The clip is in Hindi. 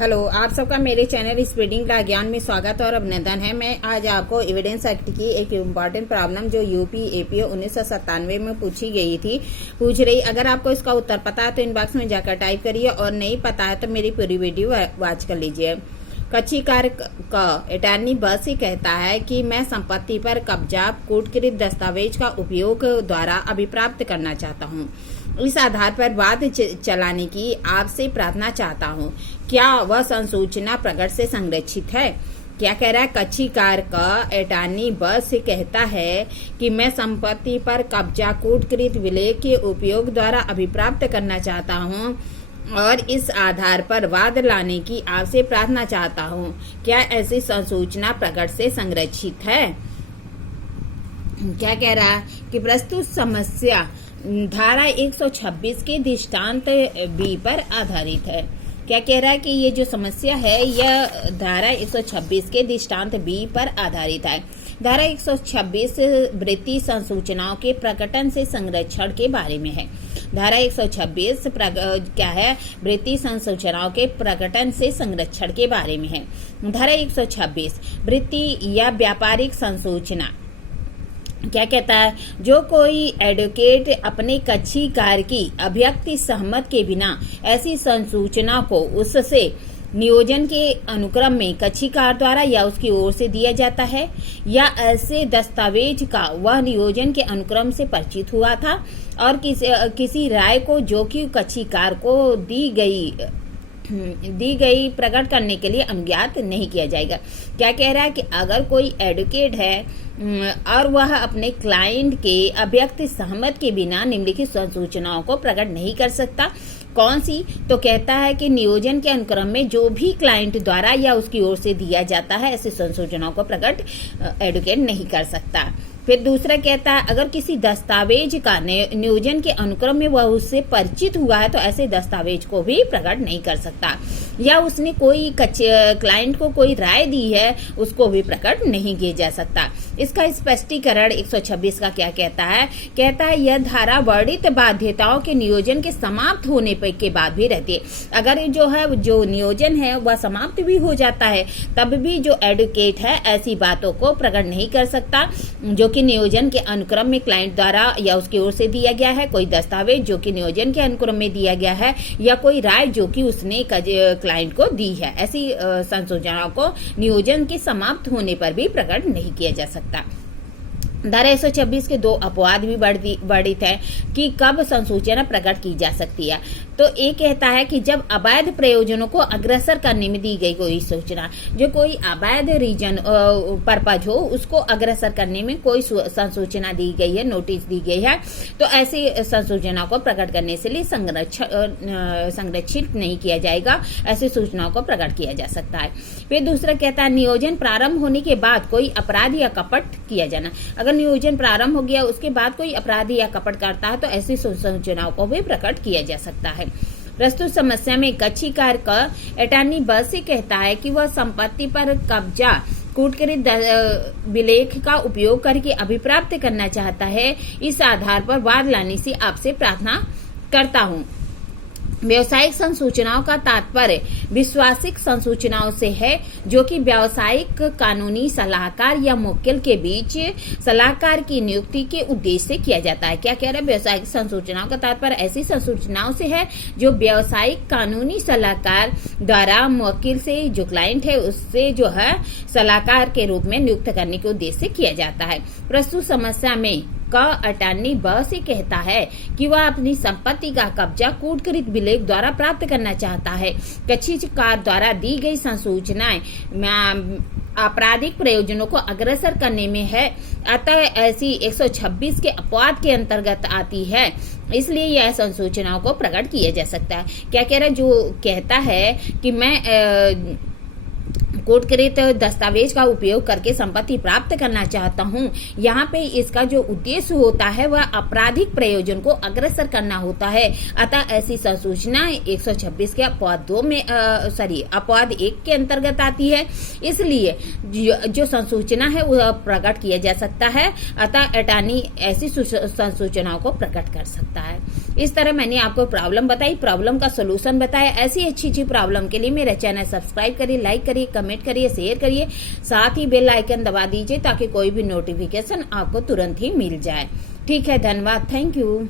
हेलो, आप सबका मेरे चैनल स्पीडिंग का ज्ञान में स्वागत और अभिनंदन है। मैं आज आपको एविडेंस एक्ट की एक इम्पॉर्टेंट प्रॉब्लम जो यूपी एपीओ 1997 में पूछी गई थी पूछ रही। अगर आपको इसका उत्तर पता है तो इनबॉक्स में जाकर टाइप करिए और नहीं पता है तो मेरी पूरी वीडियो वॉच कर लीजिए। कच्चीकार का अटॉर्नी बस कहता है कि मैं संपत्ति पर कब्जा कूटकृत दस्तावेज का उपयोग द्वारा अभिप्राप्त करना चाहता हूँ। इस आधार पर वाद चलाने की आपसे प्रार्थना चाहता हूँ। क्या वह संसूचना प्रकट से संरक्षित है? क्या कह रहा है? कच्चीकार का अटॉर्नी बस कहता है कि मैं संपत्ति पर कब्जा कूटकृत विलेख के उपयोग द्वारा अभिप्राप्त करना चाहता हूँ और इस आधार पर वाद लाने की आपसे प्रार्थना चाहता हूँ। क्या ऐसी संसूचना प्रकट से संरक्षित है? क्या कह रहा है कि प्रस्तुत समस्या धारा 126 के दृष्टांत बी पर आधारित है। क्या कह रहा है कि ये जो समस्या है यह धारा 126 के दृष्टांत बी पर आधारित है। धारा 126 वृत्ति संसूचनाओं के प्रकटन से संरक्षण के बारे में है। धारा 126 क्या है? वृत्ति संसूचनाओं के प्रकटन से संरक्षण के बारे में है। धारा 126 वृत्ति या व्यापारिक संसूचना क्या कहता है? जो कोई एडवोकेट अपने कच्चीकार की अभिव्यक्ति सहमत के बिना ऐसी संसूचना को उससे नियोजन के अनुक्रम में कच्चीकार द्वारा या उसकी ओर से दिया जाता है या ऐसे दस्तावेज का वह नियोजन के अनुक्रम से परिचित हुआ था और किसी राय को जो कि कच्चीकार को दी गई प्रकट करने के लिए अनुज्ञात नहीं किया जाएगा। क्या कह रहा है कि अगर कोई एडवोकेट है और वह अपने क्लाइंट के अभिव्यक्ति सहमत के बिना निम्नलिखित संसूचनाओं को प्रकट नहीं कर सकता। कौन सी? तो कहता है कि नियोजन के अनुक्रम में जो भी क्लाइंट द्वारा या उसकी ओर से दिया जाता है ऐसी संसूचनाओं को प्रकट एडवोकेट नहीं कर सकता। फिर दूसरा कहता है अगर किसी दस्तावेज का नियोजन के अनुक्रम में वह उससे परिचित हुआ है तो ऐसे दस्तावेज को भी प्रकट नहीं कर सकता, या उसने कोई क्लाइंट को कोई राय दी है उसको भी प्रकट नहीं किया जा सकता। इसका स्पष्टीकरण 126 का क्या कहता है? कहता है यह धारा वर्णित बाध्यताओं के नियोजन के समाप्त होने के बाद भी रहती है। अगर जो नियोजन है वह समाप्त भी हो जाता है तब भी जो एडवोकेट है ऐसी बातों को प्रकट नहीं कर सकता जो कि नियोजन के अनुक्रम में क्लाइंट द्वारा या उसकी ओर से दिया गया है, कोई दस्तावेज जो कि नियोजन के अनुक्रम में दिया गया है या कोई राय जो कि उसने क्लाइंट को दी है। ऐसी संसूचनाओं को नियोजन के समाप्त होने पर भी प्रकट नहीं किया जा सकता। धारा 126 के दो अपवाद भी वर्णित है कि कब संसूचना प्रकट की जा सकती है। तो एक कहता है कि जब अवैध प्रयोजनों को अग्रसर करने में दी गई कोई सूचना, जो कोई अवैध रीजन पर्पज हो उसको अग्रसर करने में कोई संसूचना दी गई है, नोटिस दी गई है, तो ऐसी संसूचना को प्रकट करने से लिए संरक्षित नहीं किया जाएगा। ऐसी सूचनाओं को प्रकट किया जा सकता है। फिर दूसरा कहता है नियोजन प्रारंभ होने के बाद कोई अपराध या कपट किया जाना। अगर नियोजन प्रारंभ हो गया उसके बाद कोई अपराध या कपट करता है तो ऐसी सूचनाओं को भी प्रकट किया जा सकता है। प्रस्तुत समस्या में कच्चीकार का अटॉर्नी बस से कहता है कि वह संपत्ति पर कब्जा कूटकृत विलेख का उपयोग करके अभिप्राप्त करना चाहता है। इस आधार पर वाद लाने से आपसे प्रार्थना करता हूँ। व्यावसायिक संसूचनाओं का तात्पर्य विश्वासिक संसूचनाओं से है जो कि व्यावसायिक कानूनी सलाहकार या मुवक्किल के बीच सलाहकार की नियुक्ति के उद्देश्य से किया जाता है। क्या कह रहा है? व्यावसायिक संसूचनाओं का तात्पर्य ऐसी संसूचनाओं से है जो व्यावसायिक कानूनी सलाहकार द्वारा मुवक्किल से जो क्लाइंट है उससे जो है सलाहकार के रूप में नियुक्त करने के उद्देश्य से किया जाता है। प्रस्तुत समस्या में का अटॉर्नी बस कहता है कि वह अपनी संपत्ति का कब्जा कूटकृत विलेख द्वारा प्राप्त करना चाहता है। कच्चीकार द्वारा दी गई संसूचनाएं आपराधिक प्रयोजनों को अग्रसर करने में है, अतः ऐसी 126 के अपवाद के अंतर्गत आती है, इसलिए यह संसूचनाओं को प्रकट किया जा सकता है। क्या कह रहा है? जो कहता है कि मैं कूटकृत दस्तावेज का उपयोग करके संपत्ति प्राप्त करना चाहता हूं, यहाँ पे इसका जो उद्देश्य होता है वह आपराधिक प्रयोजन को अग्रसर करना होता है। अतः ऐसी संसूचना 126 के अपवाद 1 के अंतर्गत आती है, इसलिए जो संसूचना है वह प्रकट किया जा सकता है। अतः अटॉर्नी ऐसी संसूचनाओं को प्रकट कर सकता है। इस तरह मैंने आपको प्रॉब्लम बताई, प्रॉब्लम का सोल्यूशन बताया। ऐसी अच्छी प्रॉब्लम के लिए मेरा चैनल सब्सक्राइब करिए, लाइक करिए, कमेंट करिए, शेयर करिए, साथ ही बेल आइकन दबा दीजिए ताकि कोई भी नोटिफिकेशन आपको तुरंत ही मिल जाए। ठीक है, धन्यवाद, थैंक यू।